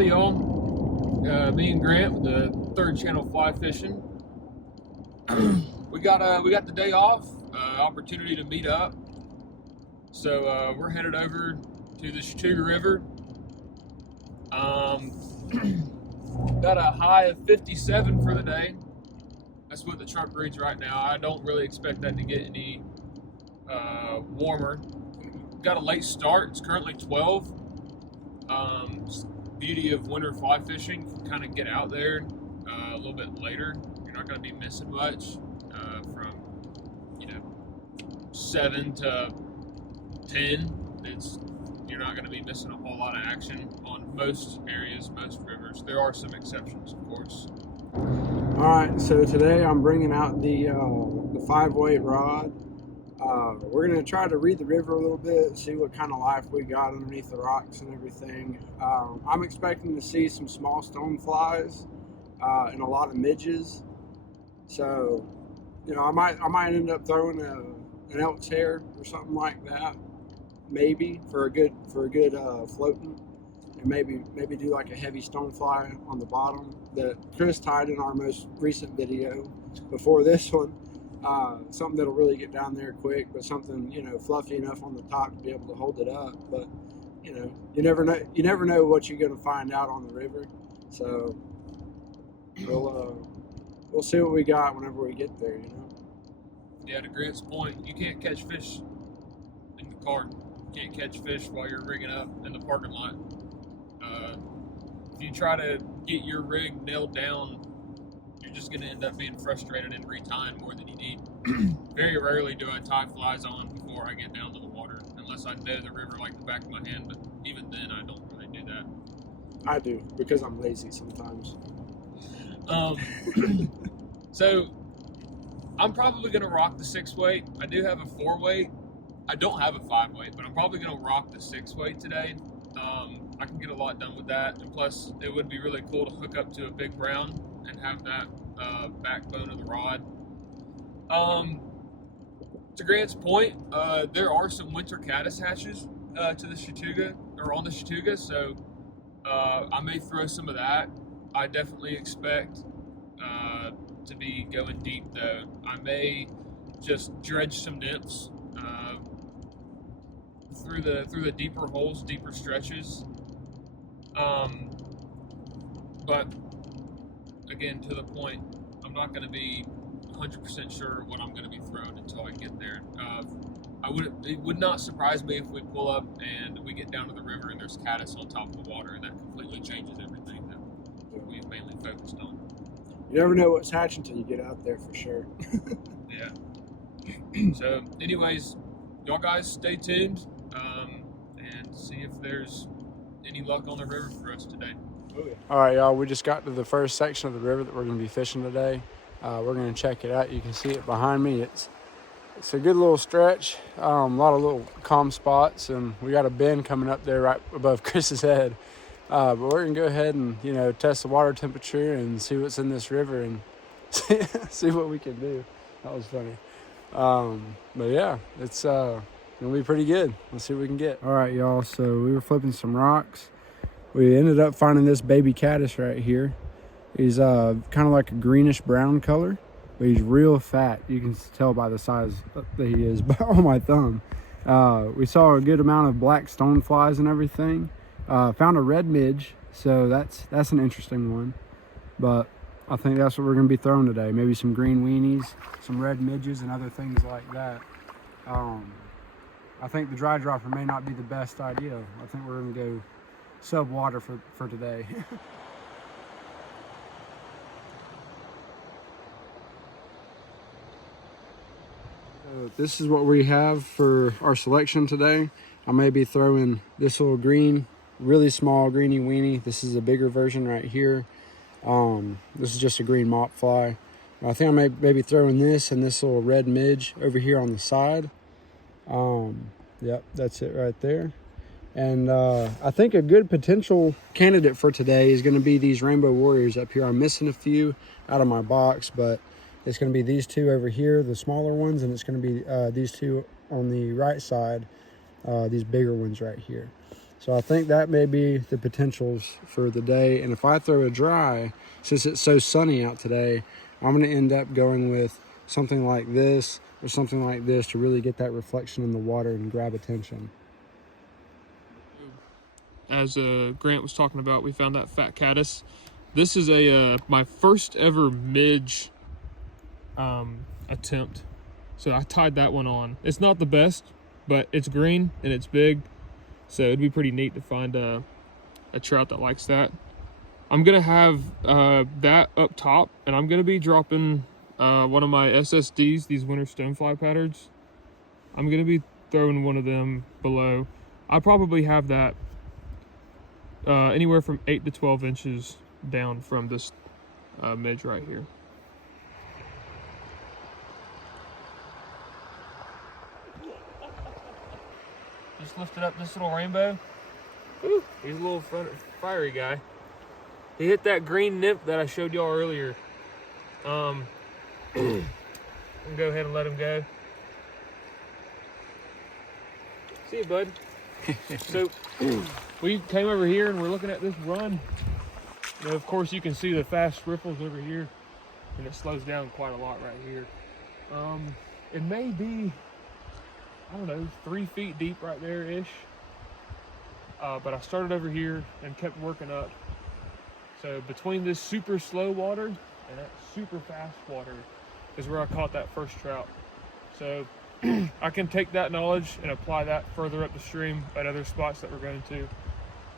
Howdy, y'all. Me and Grant with the Third Channel Fly Fishing. we got the day off, opportunity to meet up. So we're headed over to the Chattooga River. Got a high of 57 for the day. That's what the truck reads right now. I don't really expect that to get any warmer. Got a late start. It's currently 12. Beauty of winter fly fishing, you can kind of get out there a little bit later. You're not going to be missing much from 7 to 10. You're not going to be missing a whole lot of action on most areas, most rivers. There are some exceptions, of course. All right, so today I'm bringing out the 5-weight rod. We're going to try to read the river a little bit, see what kind of life we got underneath the rocks and everything. I'm expecting to see some small stoneflies and a lot of midges. So, I might end up throwing an elk's hair or something like that, maybe for a good floating, and maybe do like a heavy stonefly on the bottom that Chris tied in our most recent video before this one. Something that'll really get down there quick, but something fluffy enough on the top to be able to hold it up. But you never know what you're going to find out on the river. So we'll see what we got whenever we get there. Yeah, to Grant's point, you can't catch fish in the car. You can't catch fish while you're rigging up in the parking lot. If you try to get your rig nailed down, you're just going to end up being frustrated and retying more than you need. Very rarely do I tie flies on before I get down to the water, unless I know the river like the back of my hand, but even then I don't really do that. I do, because I'm lazy sometimes. So I'm probably going to rock the 6-weight. I do have a 4-weight. I don't have a 5-weight, but I'm probably going to rock the 6-weight today. I can get a lot done with that, and plus it would be really cool to hook up to a big brown and have that backbone of the rod. To Grant's point, there are some winter caddis hatches to the Chattooga, or on the Chattooga, so I may throw some of that. I definitely expect to be going deep, though. I may just dredge some nymphs through the deeper holes, deeper stretches. But again, to the point, I'm not going to be 100% sure what I'm going to be throwing until I get there. It would not surprise me if we pull up and we get down to the river and there's caddis on top of the water, and that completely changes everything that we've mainly focused on. You never know what's hatching until you get out there, for sure. Yeah. So, anyways, y'all guys stay tuned and see if there's any luck on the river for us today. Oh, yeah. All right, y'all. We just got to the first section of the river that we're going to be fishing today. We're going to check it out. You can see it behind me. It's a good little stretch, a lot of little calm spots, and we got a bend coming up there right above Chris's head. But we're going to go ahead and, test the water temperature and see what's in this river and see what we can do. That was funny. But yeah, it's going to be pretty good. Let's see what we can get. All right, y'all. So we were flipping some rocks. We ended up finding this baby caddis right here. He's kind of like a greenish brown color, but he's real fat. You can tell by the size that he is on my thumb. We saw a good amount of black stoneflies and everything. Found a red midge, so that's an interesting one. But I think that's what we're going to be throwing today. Maybe some green weenies, some red midges, and other things like that. I think the dry dropper may not be the best idea. I think we're going to go sub-water for today. This is what we have for our selection today. I may be throwing this little green, really small greeny weenie. This is a bigger version right here. This is just a green mop fly. I think I may be throwing this and this little red midge over here on the side. Yep, that's it right there. And I think a good potential candidate for today is going to be these Rainbow Warriors up here. I'm missing a few out of my box, but it's going to be these two over here, the smaller ones, and it's going to be these two on the right side, these bigger ones right here. So I think that may be the potentials for the day. And if I throw a dry, since it's so sunny out today, I'm going to end up going with something like this or something like this to really get that reflection in the water and grab attention. As Grant was talking about, we found that fat caddis. This is my first ever midge attempt. So I tied that one on. It's not the best, but it's green and it's big. So it'd be pretty neat to find a trout that likes that. I'm gonna have that up top, and I'm gonna be dropping one of my SSDs, these winter stonefly patterns. I'm gonna be throwing one of them below. I probably have that anywhere from 8 to 12 inches down from this midge right here. Just lifted up this little rainbow. Woo, he's a little fiery guy. He hit that green nymph that I showed y'all earlier. I'm gonna go ahead and let him go. See you, bud. So we came over here and we're looking at this run. And of course you can see the fast riffles over here, and it slows down quite a lot right here. It may be, I don't know, 3 feet deep right there-ish. But I started over here and kept working up. So between this super slow water and that super fast water is where I caught that first trout. So I can take that knowledge and apply that further up the stream at other spots that we're going to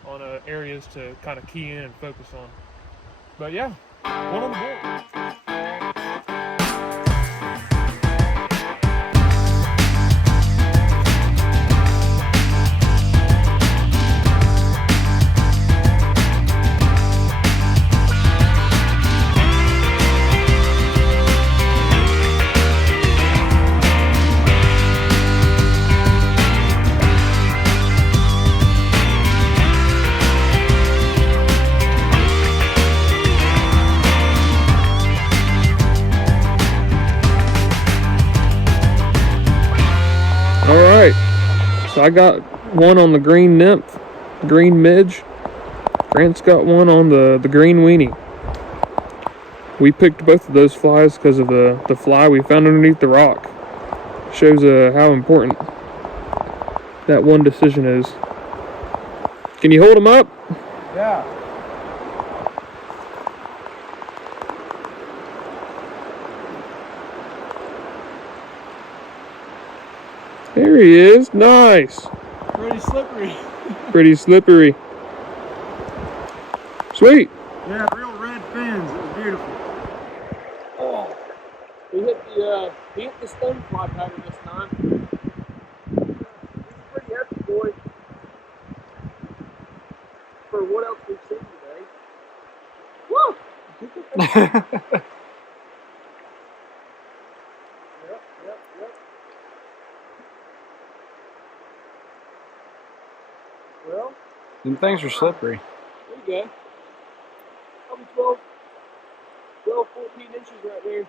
on areas to kind of key in and focus on. But yeah, one on the board. All right, so I got one on the green nymph, green midge. Grant's got one on the green weenie. We picked both of those flies because of the fly we found underneath the rock. Shows how important that one decision is. Can you hold them up? Yeah. There he is. Nice. Pretty slippery. Pretty slippery. Sweet. Yeah, real red fins. It was beautiful. Oh, he hit the stonefly pattern this time. He's a pretty hefty boy for what else we've seen today. Woo! Yep. Well, Them things are slippery. there you go. Probably 12, 14 inches right there.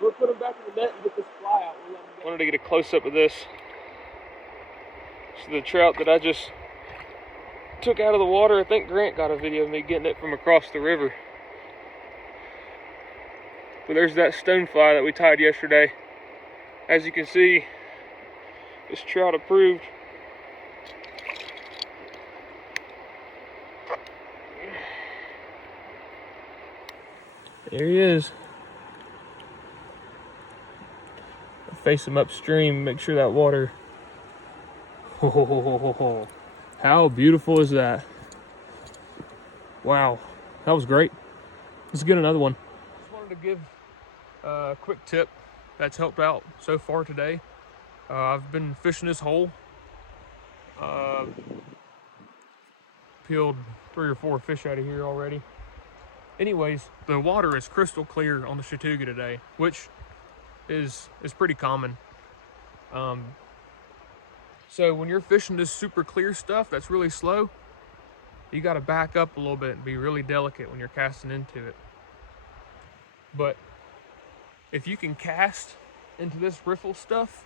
We'll put them back in the net and get this fly out. We'll let them go. Wanted to get a close-up of this. So the trout that I just took out of the water, I think Grant got a video of me getting it from across the river. But there's that stonefly that we tied yesterday. As you can see, this trout approved. There he is. Face him upstream, make sure that water. Oh, how beautiful is that? Wow, that was great. Let's get another one. Just wanted to give a quick tip that's helped out so far today. I've been fishing this hole. Peeled 3 or 4 fish out of here already. Anyways, the water is crystal clear on the Chattooga today, which is pretty common. So when you're fishing this super clear stuff that's really slow, you got to back up a little bit and be really delicate when you're casting into it. But if you can cast into this riffle stuff,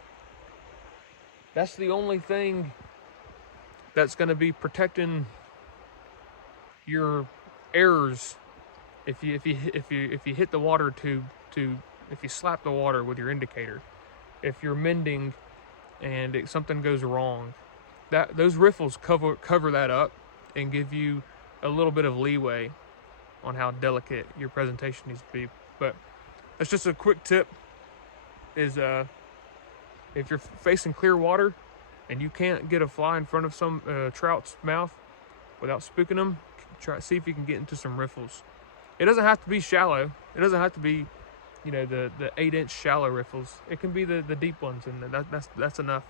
that's the only thing that's going to be protecting your errors. If you hit the water if you slap the water with your indicator, if you're mending and something goes wrong, those riffles cover that up and give you a little bit of leeway on how delicate your presentation needs to be. But that's just a quick tip, is if you're facing clear water and you can't get a fly in front of some trout's mouth without spooking them, see if you can get into some riffles. It doesn't have to be shallow. It doesn't have to be, the 8-inch shallow riffles. It can be the deep ones, and that's enough.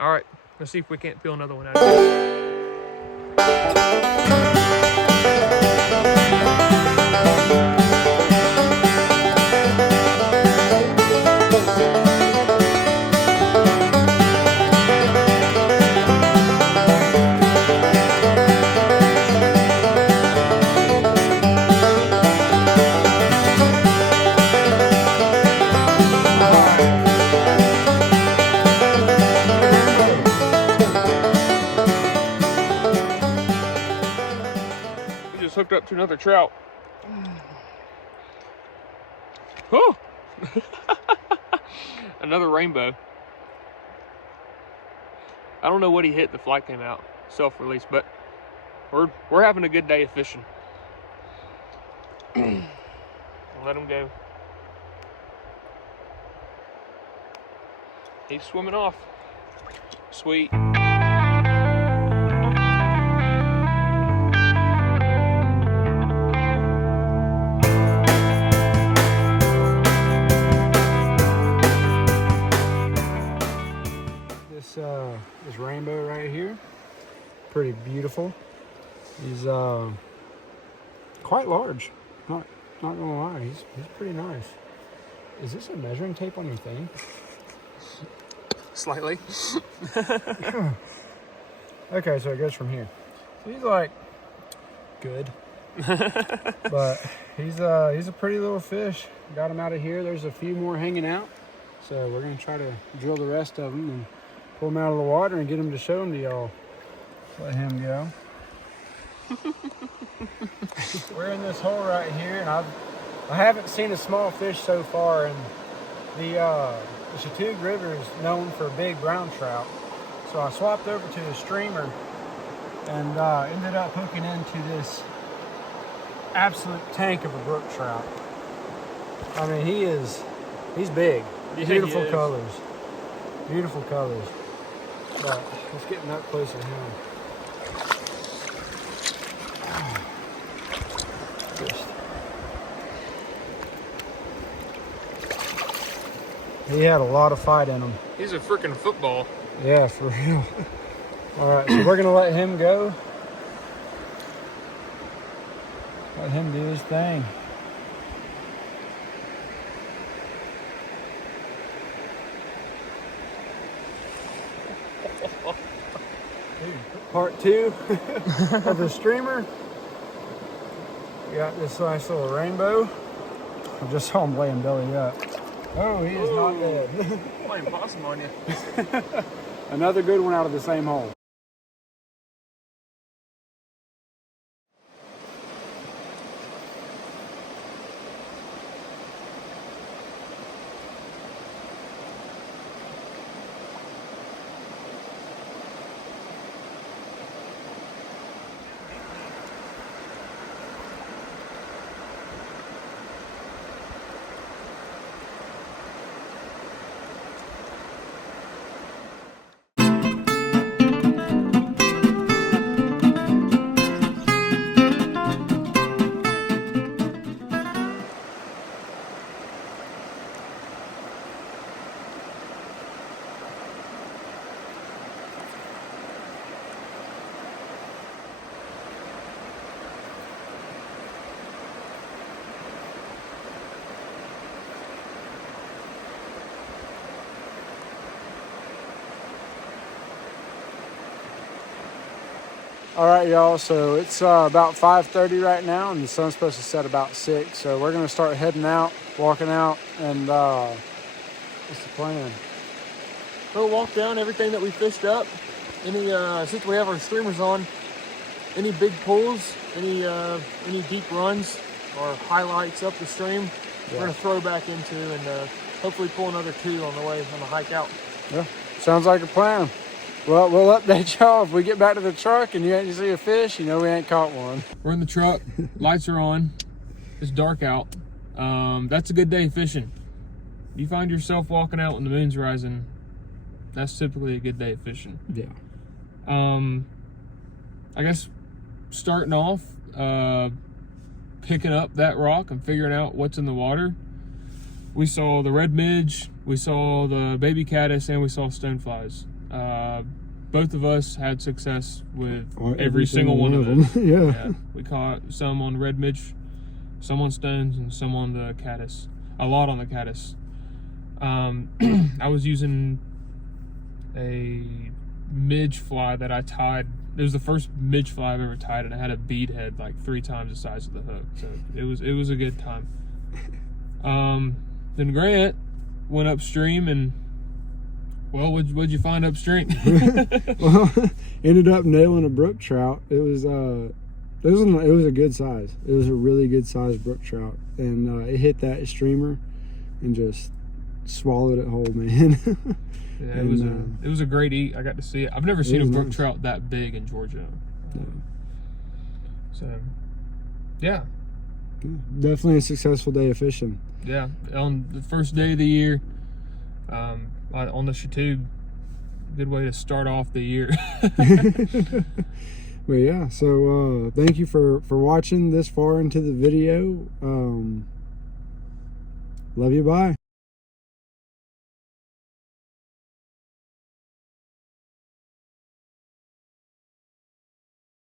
All right, let's see if we can't peel another one out of here. Hooked up to another trout. Oh, another rainbow. I don't know what he hit. The fly came out self-release, but we're having a good day of fishing. Let him go. He's swimming off. Sweet. This rainbow right here, pretty beautiful. He's quite large. Not gonna lie, he's pretty nice. Is this a measuring tape on your thing? Slightly. Okay, so it goes from here. So he's like good, but he's a pretty little fish. Got him out of here. There's a few more hanging out, so we're gonna try to drill the rest of them and pull him out of the water and get him to show him to y'all. Let him go. We're in this hole right here, and I haven't seen a small fish so far. And the Chattooga River is known for big brown trout, so I swapped over to the streamer and ended up hooking into this absolute tank of a brook trout. I mean, he's big. Yeah, Beautiful colors. Beautiful colors. But let's get up close to him. He had a lot of fight in him. He's a freaking football. Yeah, for real. All right, so we're gonna let him go. Let him do his thing. Part 2 of the streamer. We got this nice little rainbow. I just saw him laying belly up. Oh, he is not dead. Playing possum on you. Another good one out of the same hole. All right, y'all, so it's about 5:30 right now, and the sun's supposed to set about 6. So we're going to start heading out, walking out, and what's the plan? We'll walk down everything that we fished up, Any since we have our streamers on, any big pulls, any deep runs or highlights up the stream, we're gonna throw back into and hopefully pull another 2 on the way on the hike out. Yeah, sounds like a plan. Well, we'll update y'all if we get back to the truck and you ain't see a fish. You know we ain't caught one. We're in the truck. Lights are on. It's dark out. That's a good day fishing. You find yourself walking out when the moon's rising, that's typically a good day fishing. Yeah. I guess starting off, picking up that rock and figuring out what's in the water. We saw the red midge, we saw the baby caddis, and we saw stoneflies. Both of us had success with every single one of them. Yeah. We caught some on red midge, some on stones, and some on the caddis. A lot on the caddis. I was using a midge fly that I tied. It was the first midge fly I've ever tied, and I had a bead head like 3 times the size of the hook. So it was a good time. Then Grant went upstream and, well, what'd you find upstream? Well, ended up nailing a brook trout. It was a good size. It was a really good size brook trout, and it hit that streamer and just swallowed it whole, man. Yeah, it was a great eat. I got to see it. I've never seen a brook trout that big in Georgia. So, yeah. Definitely a successful day of fishing. Yeah, on the first day of the year, on the Chattooga, good way to start off the year. Well, yeah, so thank you for watching this far into the video. Love you, bye.